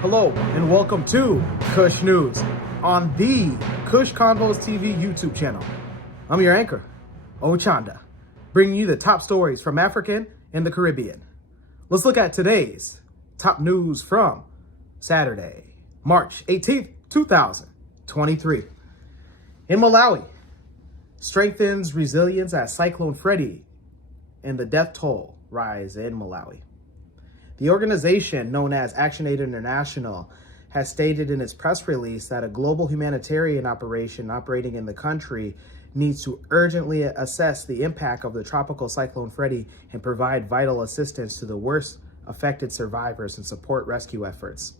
Hello and welcome to Kush News on the Kush Convos TV YouTube channel. I'm your anchor, Ochanda, bringing you the top stories from Africa and the Caribbean. Let's look at today's top news from Saturday, March 18th, 2023. In Malawi, strengthens resilience as Cyclone Freddy and the death toll rise in Malawi. The organization known as ActionAid International has stated in its press release that a global humanitarian operation operating in the country needs to urgently assess the impact of the tropical cyclone Freddy and provide vital assistance to the worst affected survivors and support rescue efforts.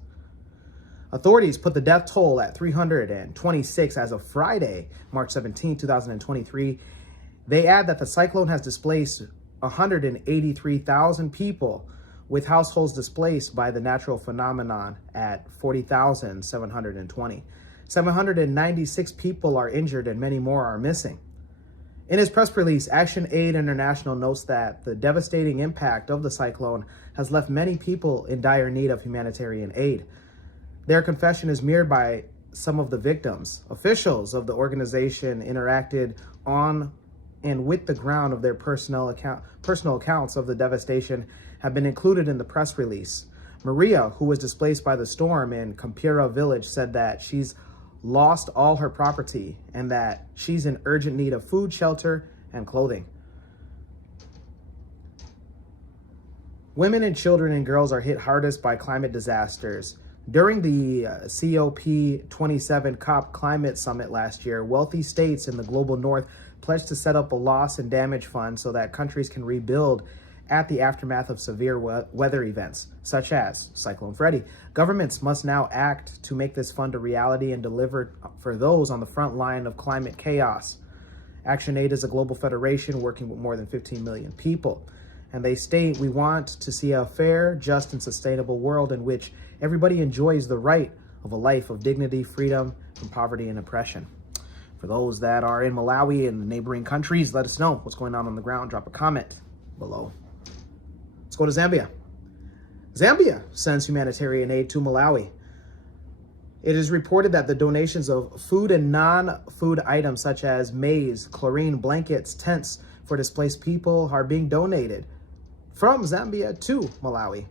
Authorities put the death toll at 326 as of Friday, March 17, 2023. They add that the cyclone has displaced 183,000 people, with households displaced by the natural phenomenon at 40,720. 796 people are injured and many more are missing. In his press release, ActionAid International notes that the devastating impact of the cyclone has left many people in dire need of humanitarian aid. Their confession is mirrored by some of the victims. Officials of the organization interacted on and with the ground of their personal accounts of the devastation have been included in the press release. Maria, who was displaced by the storm in Kampira village, said that she's lost all her property and that she's in urgent need of food, shelter, and clothing. Women and children and girls are hit hardest by climate disasters. During the COP27 COP Climate Summit last year, wealthy states in the global north pledged to set up a loss and damage fund so that countries can rebuild at the aftermath of severe weather events, such as Cyclone Freddy. Governments must now act to make this fund a reality and deliver for those on the front line of climate chaos. ActionAid is a global federation working with more than 15 million people. And they state, we want to see a fair, just, and sustainable world in which everybody enjoys the right of a life of dignity, freedom, from poverty and oppression. For those that are in Malawi and the neighboring countries, let us know what's going on the ground. Drop a comment below. Let's go to Zambia. Zambia sends humanitarian aid to Malawi. It is reported that the donations of food and non-food items such as maize, chlorine, blankets, tents for displaced people are being donated from Zambia to Malawi.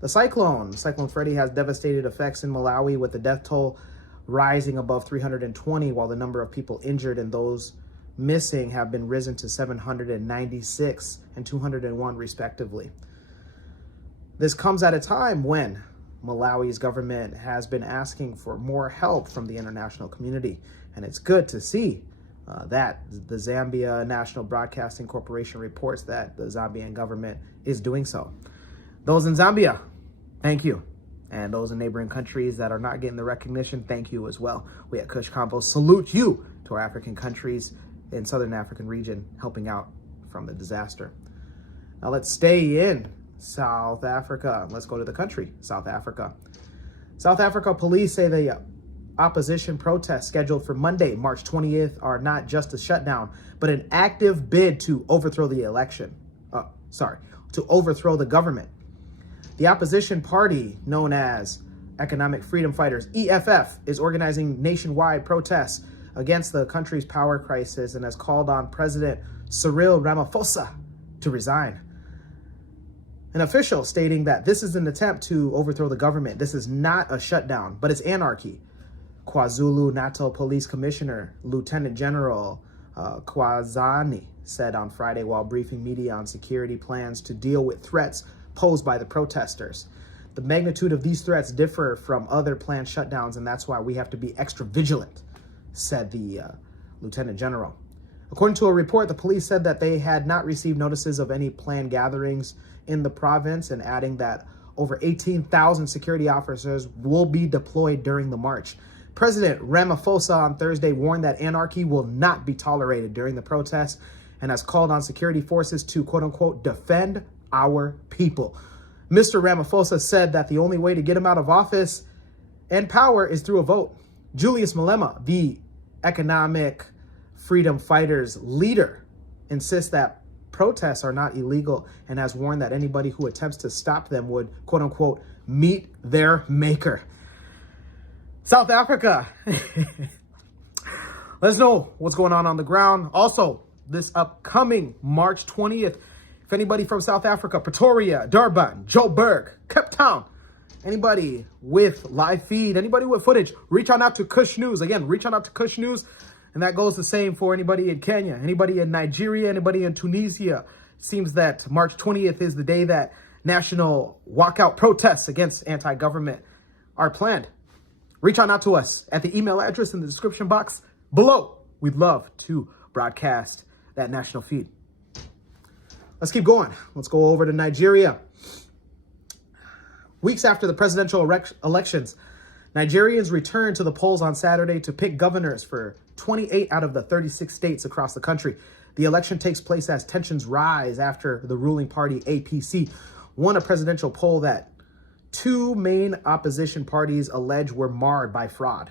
The Cyclone Freddy has devastated effects in Malawi, with the death toll rising above 320, while the number of people injured and those missing have been risen to 796 and 201 respectively. This comes at a time when Malawi's government has been asking for more help from the international community, and it's good to see that the Zambia National Broadcasting Corporation reports that the Zambian government is doing so. Those in Zambia, thank you. And those in neighboring countries that are not getting the recognition, thank you as well. We at Kush Convo salute you to our African countries in Southern African region helping out from the disaster. Now let's stay in South Africa. Let's go to the country, South Africa. South Africa police say the opposition protests scheduled for Monday, March 20th are not just a shutdown, but an active bid to overthrow the to overthrow the government. The opposition party, known as Economic Freedom Fighters, EFF, is organizing nationwide protests against the country's power crisis and has called on President Cyril Ramaphosa to resign. An official stating that this is an attempt to overthrow the government. This is not a shutdown, but it's anarchy. KwaZulu-Natal Police Commissioner Lieutenant General Kwazani said on Friday while briefing media on security plans to deal with threats posed by the protesters. The magnitude of these threats differ from other planned shutdowns, and that's why we have to be extra vigilant, said the Lieutenant General. According to a report, the police said that they had not received notices of any planned gatherings in the province, and adding that over 18,000 security officers will be deployed during the march. President Ramaphosa on Thursday warned that anarchy will not be tolerated during the protests and has called on security forces to, quote unquote, defend our people. Mr. Ramaphosa said that the only way to get him out of office and power is through a vote. Julius Malema, the Economic Freedom Fighters leader, insists that protests are not illegal and has warned that anybody who attempts to stop them would, quote unquote, meet their maker. South Africa. Let us know what's going on the ground. Also, this upcoming March 20th, if anybody from South Africa, Pretoria, Durban, Joburg, Cape Town, anybody with live feed, anybody with footage, reach on out to Kush News. Again, reach on out to Kush News. And that goes the same for anybody in Kenya, anybody in Nigeria, anybody in Tunisia. It seems that March 20th is the day that national walkout protests against anti-government are planned. Reach on out to us at the email address in the description box below. We'd love to broadcast that national feed. Let's keep going. Let's go over to Nigeria. Weeks after the presidential elections, Nigerians returned to the polls on Saturday to pick governors for 28 out of the 36 states across the country. The election takes place as tensions rise after the ruling party, APC, won a presidential poll that two main opposition parties allege were marred by fraud.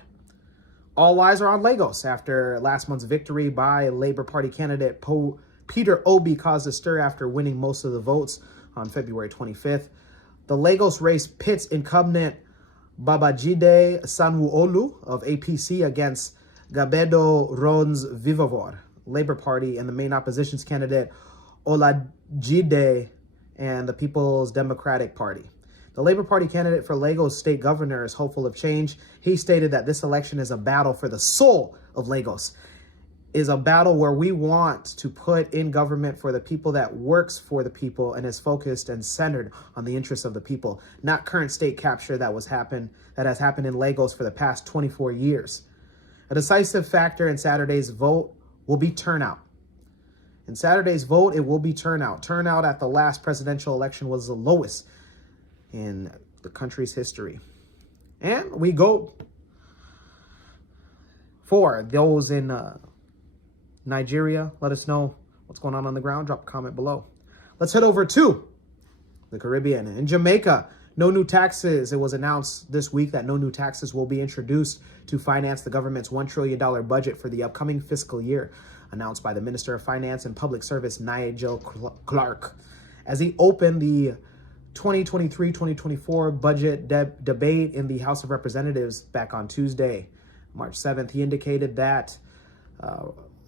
All eyes are on Lagos after last month's victory by Labour Party candidate Peter Obi caused a stir after winning most of the votes on February 25th. The Lagos race pits incumbent Babajide Sanwo-Olu of APC against Gabedo Rons-Vivavor, Labour Party, and the main opposition's candidate Olajide and the People's Democratic Party. The Labour Party candidate for Lagos state governor is hopeful of change. He stated that this election is a battle for the soul of Lagos, is a battle where we want to put in government for the people that works for the people and is focused and centered on the interests of the people, not current state capture that has happened in Lagos for the past 24 years. A decisive factor in Saturday's vote will be turnout. In Saturday's vote, it will be turnout. Turnout at the last presidential election was the lowest in the country's history. And we go for those in Nigeria. Let us know what's going on the ground. Drop a comment below. Let's head over to the Caribbean. In Jamaica, no new taxes. It was announced this week that no new taxes will be introduced to finance the government's $1 trillion budget for the upcoming fiscal year, announced by the Minister of Finance and Public Service, Nigel Clark, as he opened the 2023-2024 budget debate in the House of Representatives back on Tuesday, March 7th. He indicated that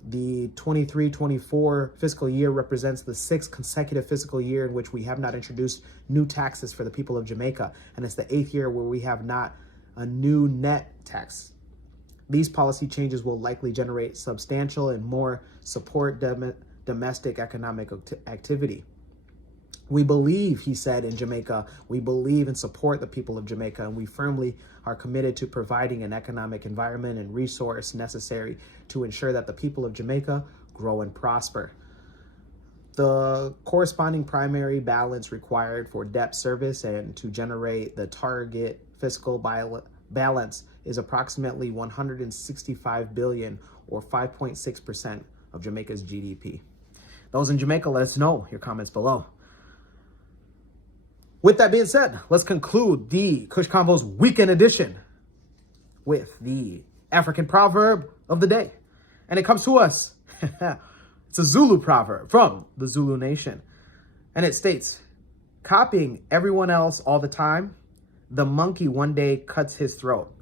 the 23-24 fiscal year represents the sixth consecutive fiscal year in which we have not introduced new taxes for the people of Jamaica, and it's the eighth year where we have not a new net tax. These policy changes will likely generate substantial and more support domestic economic activity. We believe, he said, in Jamaica, we believe and support the people of Jamaica, and we firmly are committed to providing an economic environment and resource necessary to ensure that the people of Jamaica grow and prosper. The corresponding primary balance required for debt service and to generate the target fiscal balance is approximately $165 billion or 5.6% of Jamaica's GDP. Those in Jamaica, let us know your comments below. With that being said, let's conclude the Kush Convo's weekend edition with the African proverb of the day. And it comes to us. It's a Zulu proverb from the Zulu Nation. And it states, copying everyone else all the time, the monkey one day cuts his throat.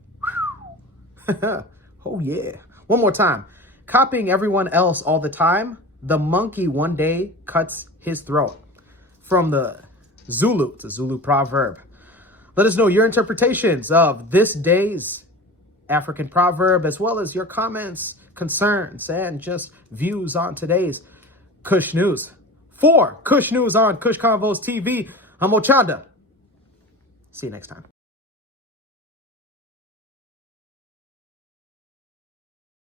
Oh yeah. One more time. Copying everyone else all the time, the monkey one day cuts his throat. From the Zulu, it's a Zulu proverb. Let us know your interpretations of this day's African proverb, as well as your comments, concerns, and just views on today's Kush News. For Kush News on Kush Convos TV, I'm Ochanda. See you next time.